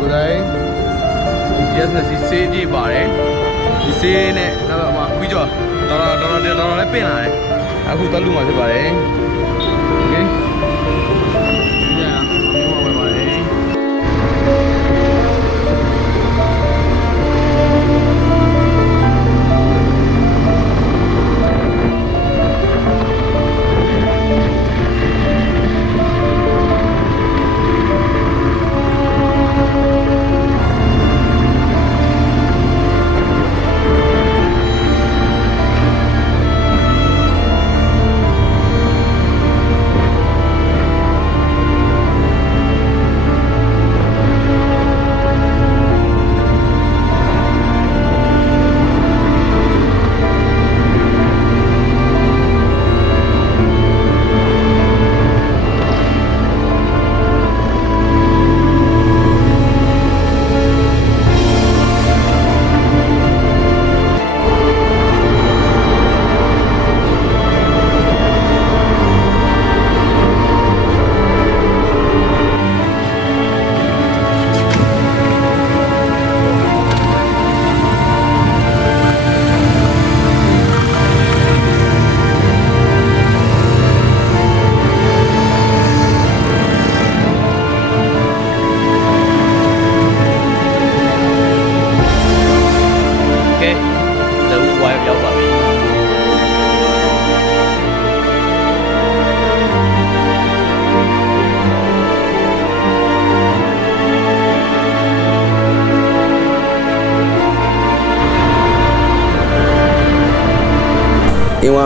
ကိုတိုင်းဒီ GS နဲ့စီစေးပြေးပါတယ်ဒီစေးနဲ့နောက်အမဝီကျော်တော်တော်တော်တော်တော်လည်းပင့်လာတယ်အခုတက်လူမှာဖြစ်ပါတယ်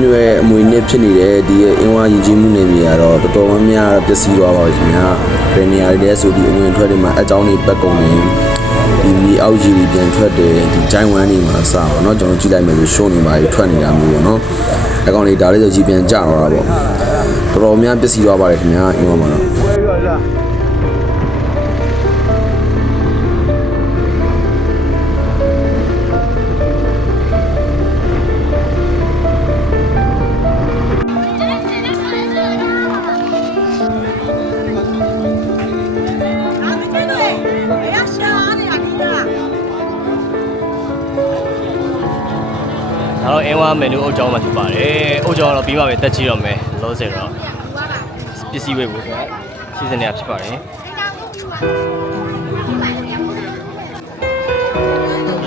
မျိုးရဲ့အမွေနှစ်ဖြစ်နေတဲ့ဒီရဲ့အင်းဝယဉ်ကျေးမှုနယ်မြေကတော့တော်တော်များများပျက်စီးသွားပါပြီခင်ဗျာ။ဘယ်နေရာတွေလဲဆိုဒီအဝင်ထွက်တွေမှာအကြောင်းတွေပတ်ကုန်နေဒီမြေအောက်ကြီးတွေပြန်ထွက်တယ်ဒီဂျိုင်းဝမ်းတွေမှာစပါတော့ကျွန်တော်ကြည့်လိုက်မယ်ဆိုရှုံးနေပါပြီထွက်နေတာမျိုးပေါ့နော်။အကောင်တွေဒါလေးဆိုကြီးပြန်ကြတော့တာပေါ့။တော်တော်များပျက်စီးသွားပါတယ်ခင်ဗျာအင်းဝမှာတော့ အင်းဝါမန်နူအုပ်ကျောင်းမှာဖြစ်ပါတယ်အုပ်ကျောင်းကတော့ပြီးမှပဲတက်ကြည့်တော့မယ်လောဆယ်တော့ပစ္စည်းဝယ်ဖို့ဆိုတာစီစဉ်နေတာဖြစ်ပါတယ်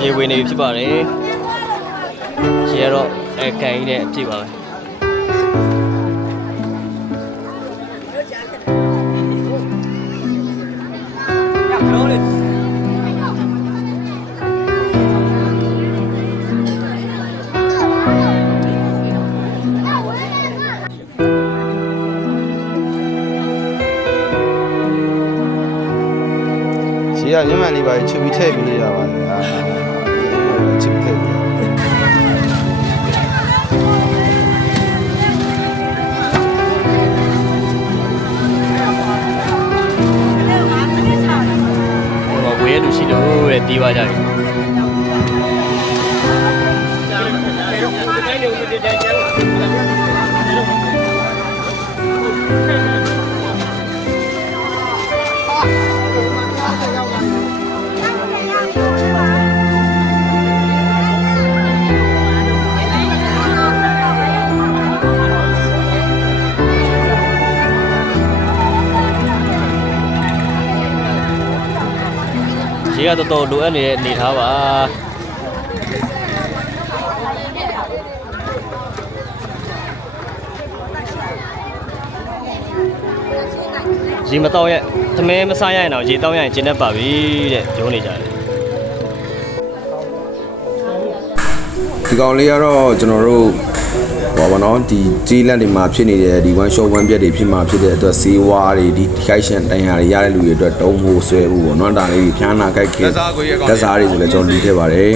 ရေဝင်နေပြီဖြစ်ပါတယ်ရေကတော့အဲကန်ကြီးနဲ့အပြည့်ပါပဲ ပါချုပ်ပြီးထည့်ပြီးလို့ရပါတယ်အာချုပ်ထည့်ပြီးဟိုဝေးရလူရှိလို့တဲ့တီးသွားကြတယ် ကတော်တော်လိုအပ်နေတဲ့အနေထားပါရေမတော့ရဲ့သမင်းမစားရရင်တော့ရေတောင်းရရင်ကျင်းတတ်ပါပြီတဲ့ပြောနေကြတယ်ဒီကောင်လေးကတော့ကျွန်တော်တို့ ဟောပါတော့ဒီကြီးလက်တွေမှာဖြစ်နေတဲ့ဒီ one shot one ပြက်တွေဖြစ်မှာဖြစ်တဲ့အတွက်စေးဝါးတွေဒီခိုက်ရှင်တန်ရာတွေရတဲ့လူတွေအတွက်တုံးဖို့ဆွဲဖို့ပေါ့နော်ဒါလေးတွေဖျားနာကြိုက်ခဲလက်စားတွေဆိုလည်းကျွန်တော်လူခဲ့ပါတယ်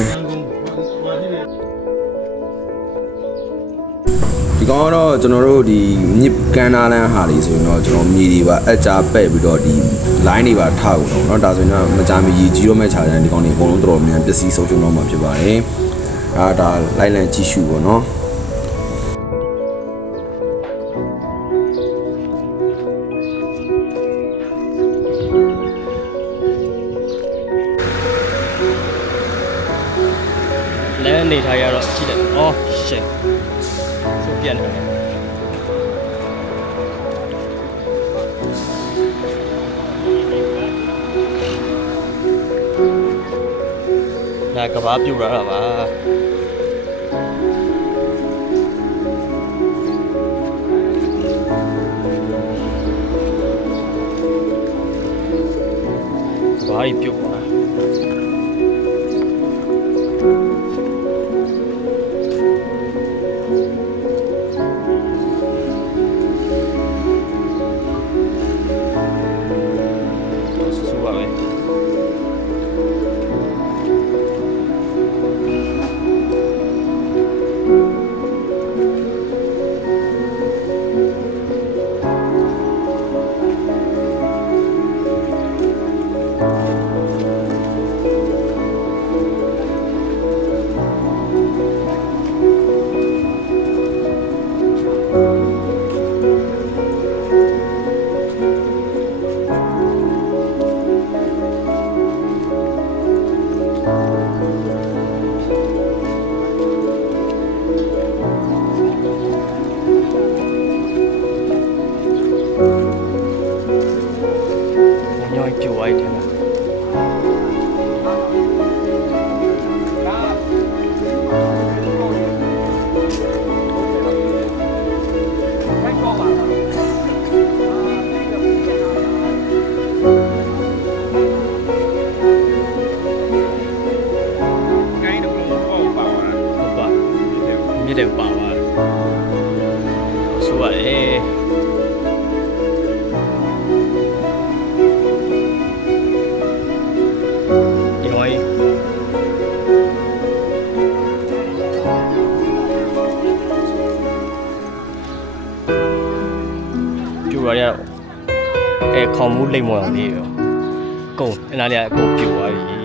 ဒီကောင်ကတော့ကျွန်တော်တို့ဒီမြစ်ကန်နာလန်းဟာတွေဆိုရင်တော့ကျွန်တော်မြေတွေပါအကြပဲ့ပြီးတော့ဒီ line တွေပါထားကုန်တော့เนาะဒါဆိုရင်တော့မကြမီကြီးကြီးရောမဲ့ခြာတဲ့ဒီကောင်တွေအကုန်လုံးတော်တော်များပစ္စည်းဆုံးရှုံးတော့မှာဖြစ်ပါတယ်အာဒါလိုက်လံကြည့်ရှုပေါ့เนาะ လမ်းနေထားရတော့ကြည့်တယ်အော်ရှစ်ဆိုပြန်တယ်ဒါကဘာပြူလာတာပါဘာကြီးပြုတ် ညောင်းပြိုသွားတ အဲခေါင်မှုလိမ့်မော်လေးရောကုံအနားလေးအကုန်ပြူသွားပြီတဲ့ကိုပြူ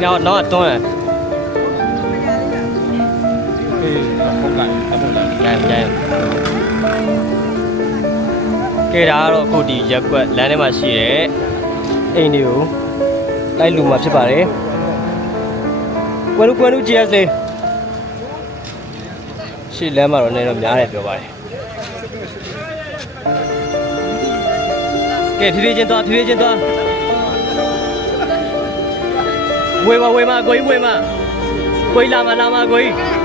တိတ်တော့တော့တွန်းတယ်အေးဟုတ်ကဲ့ဟုတ်ကဲ့ရန်ရန်ကဲဒါကတော့အခုဒီရက်ကွက်လမ်းထဲမှာရှိတဲ့အိမ်တွေကိုလိုက်လူမှာဖြစ်ပါတယ်ကွယ်လူကွယ်လူကြည့်ရစေရှေ့လမ်းမှာတော့နေတော့များတယ်ပြောပါတယ်ကဲဖြည်းဖြည်းချင်းသွားဖြည်းဖြည်းချင်းသွား ဝေးပါဝေးပါကိုကြီးဝေးပါကိုကြီးလာမလာမကိုကြီး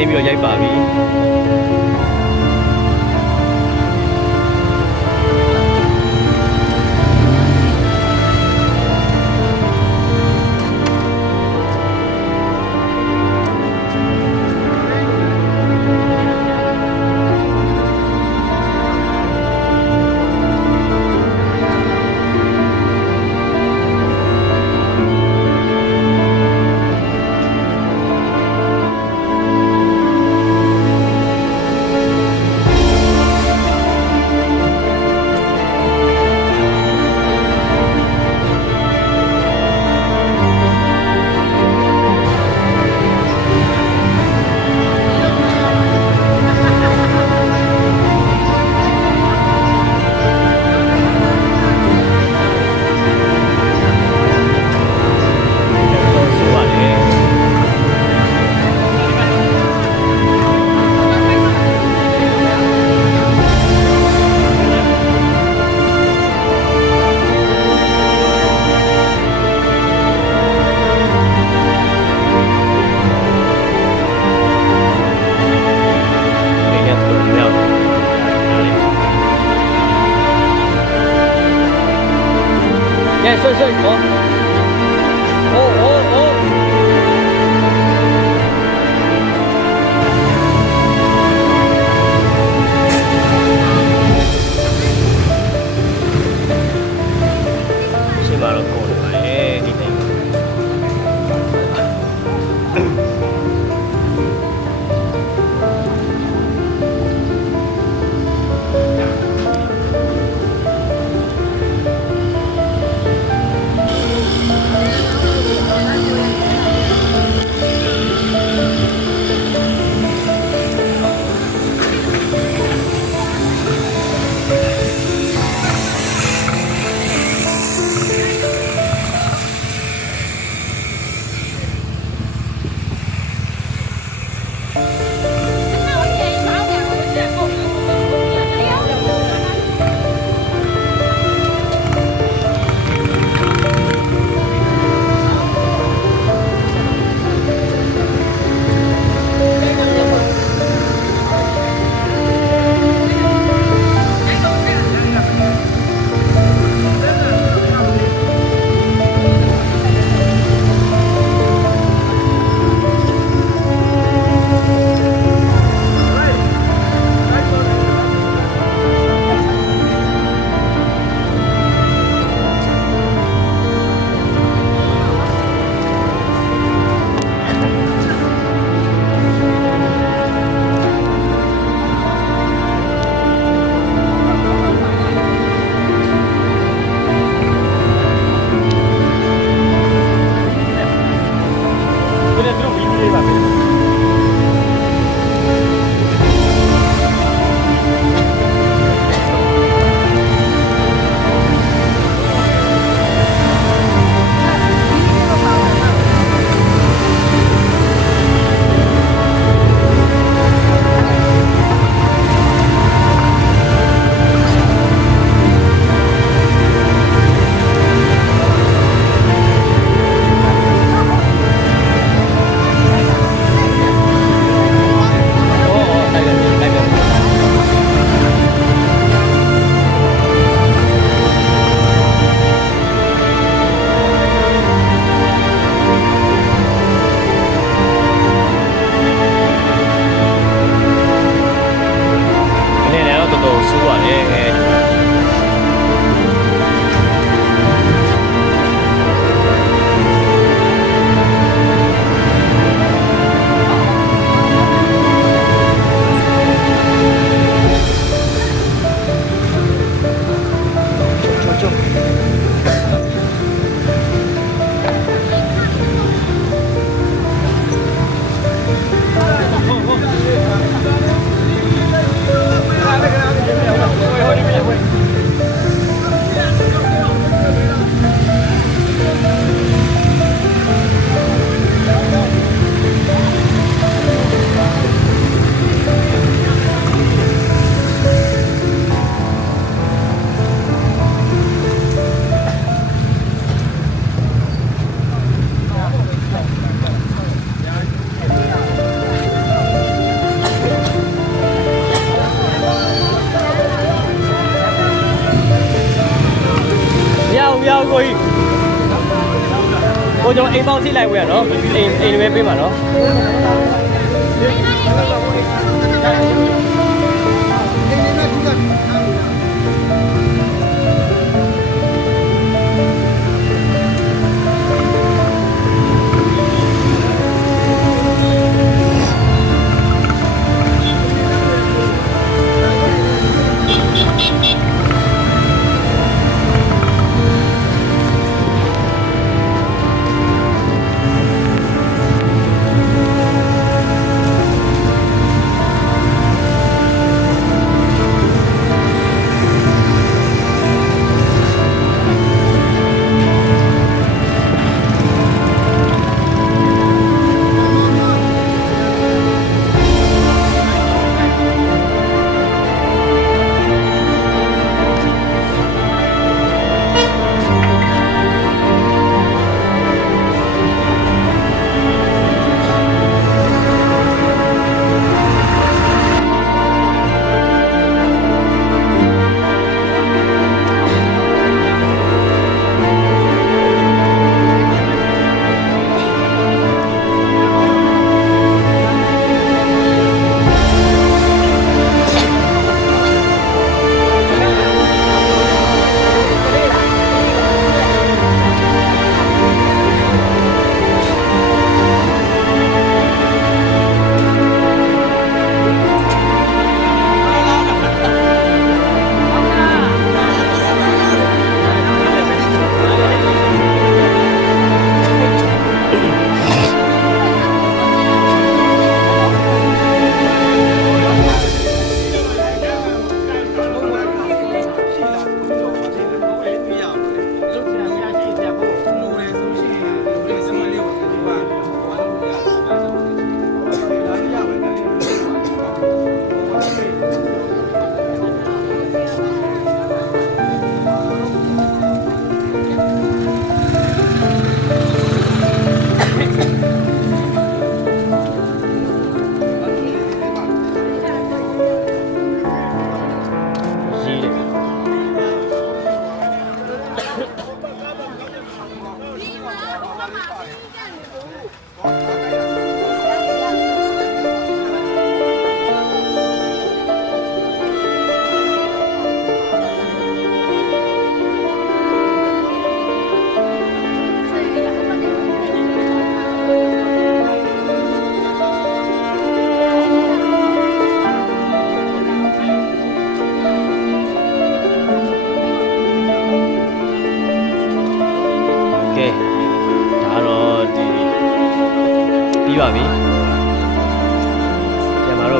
ဆင်းပြီးတော့ရိုက်ပါပြီ လိုက်ဝဲရနော်အိမ်အိမ်တွေပဲပေးမှာနော် ပြန်มาတေ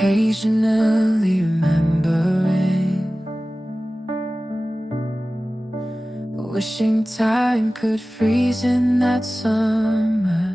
Occasionally remembering, wishing time could freeze in that summer.